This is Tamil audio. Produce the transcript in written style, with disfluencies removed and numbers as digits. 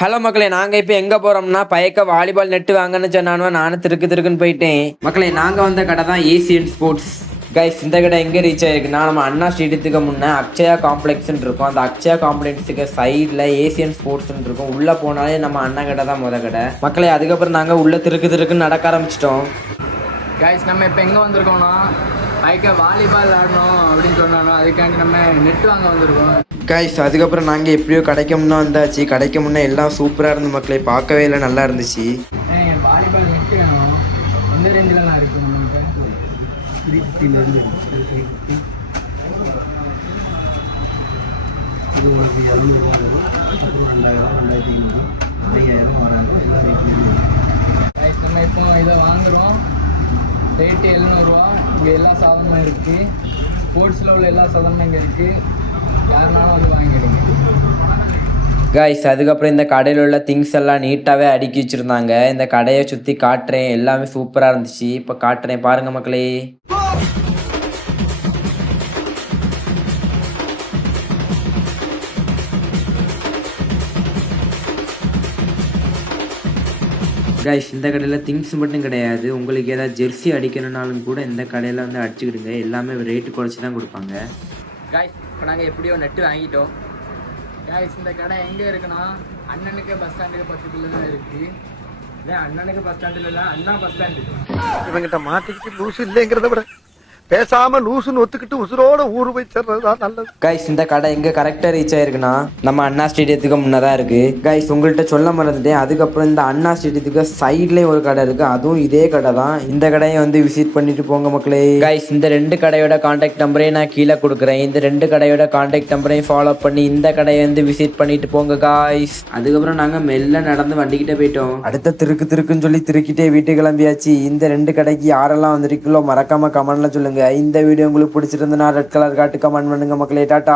ஹலோ மக்களே, நாங்கள் இப்போ எங்கே போகிறோம்னா பயக்க வாலிபால் நெட்டு வாங்கன்னு சொன்னானோ நானும் திருக்குன்னு போயிட்டேன். மக்களே, நாங்கள் வந்த கடை தான் ஏசியன் ஸ்போர்ட்ஸ். கைஸ், இந்த கடை எங்கே ரீச் ஆயிருக்குன்னா நம்ம அண்ணா ஸ்டேடியத்துக்கு முன்னே அக்ஷயா காம்ப்ளெக்ஸ்ன்னு இருக்கும். அந்த அக்ஷயா காம்ப்ளெக்ஸுக்கு சைடில் ஏசியன் ஸ்போர்ட்ஸ்ன்னு இருக்கும். உள்ளே போனாலே நம்ம அண்ணா கடை தான் முத கடை. மக்களே, அதுக்கப்புறம் நாங்கள் உள்ளே திருக்குன்னு நடக்க ஆரம்பிச்சிட்டோம். கைஸ், நம்ம இப்போ எங்கே வந்திருக்கோம்னா பயக்க வாலிபால் ஆடணும் அப்படின்னு சொன்னானோ அதுக்காண்டி நம்ம நெட் வாங்க வந்திருக்கோம். கைஸ், அதுக்கப்புறம் நாங்கள் எப்படியோ கடைக்கு முன்னே வந்தாச்சு. கடைக்கு முன்னே எல்லாம் சூப்பராக இருந்து மக்களே, பார்க்கவே இல்லை, நல்லா இருந்துச்சு. வாலிபால் நெட் வேணும். எந்த ரேஞ்சிலலாம் இருக்குது நம்மளுக்கு? 350 இது உங்களுக்கு 200 வரும். அப்புறம் 2000, 2500, 5000 வராது. கைஸ், நம்ம இப்போ இதை வாங்குகிறோம். ரேட்டு 700 இங்கே எல்லா சாதனமும் இருக்குது. ஸ்போர்ட்ஸில் உள்ள எல்லா சாதனமும் இங்கே இருக்குது. யாருனாலும் வந்து வாங்கிடுங்க. கைஸ், அதுக்கப்புறம் இந்த கடையில் உள்ள திங்ஸ் எல்லாம் நீட்டாகவே அடுக்கி வச்சுருந்தாங்க. இந்த கடையை சுற்றி காட்டுறேன், எல்லாமே சூப்பராக இருந்துச்சு. இப்போ காட்டுறேன் பாருங்கள் மக்களே. கைஸ், இந்த கடையில் திங்ஸ் மட்டும் கிடையாது, உங்களுக்கு ஏதாவது ஜெர்சி அடிக்கணுன்னாலும் கூட இந்த கடையில் வந்து அடிச்சுக்கிடுங்க. எல்லாமே ரேட்டு குறைச்சி தான் கொடுப்பாங்க. கைஸ், இப்போ நாங்கள் எப்படியோ நெட்டு வாங்கிட்டோம். கைஸ், இந்த கடை எங்கே இருக்குன்னா அண்ணனுக்கு பஸ் ஸ்டாண்டுக்கு பக்கத்தில் தான் இருக்குது. ஏன் அண்ணனுக்கு பஸ் ஸ்டாண்டில் இல்லை, அண்ணா பஸ் ஸ்டாண்டு. இவங்கிட்ட மாட்டிக்கிட்டு லூசு இல்லைங்கிறத விட பேசாம லூசுன்னு ஒத்துக்கிட்டு உசுரோட ஊரு போய் சேர்றதுதான் நல்லது. கைஸ், இந்த கடை எங்கே கரெக்டாக ரீச் ஆயிருக்குன்னா நம்ம அண்ணா ஸ்டேடியத்துக்கு முன்னே தான் இருக்குது. கைஸ், உங்கள்கிட்ட சொல்ல மறந்துட்டேன். அதுக்கப்புறம் இந்த அண்ணா ஸ்டேடியத்துக்கு சைட்லேயும் ஒரு கடை இருக்குது, அதுவும் இதே கடை தான். இந்த கடையை வந்து விசிட் பண்ணிட்டு போங்க மக்களே. கைஸ், இந்த 2 கடையோட கான்டாக்ட் நம்பரையும் நான் கீழே கொடுக்குறேன். இந்த 2 கடையோட கான்டாக்ட் நம்பரையும் ஃபாலோ பண்ணி இந்த கடையை வந்து விசிட் பண்ணிட்டு போங்க கைஸ். அதுக்கப்புறம் நாங்கள் மெல்ல நடந்து வண்டிக்கிட்டே போயிட்டோம். அடுத்த திருக்குன்னு சொல்லி திருக்கிட்டே வீட்டுக்கு கிளம்பியாச்சு. இந்த 2 கடைக்கு யாரெல்லாம் வந்திருக்கீங்களோ மறக்காம கமெண்ட்ல சொல்லுங்க. இந்த வீடியோ உங்களுக்கு பிடிச்சிருந்தா ரெட் கலர் காட்டு கமெண்ட் பண்ணுங்க மக்களே. டாட்டா.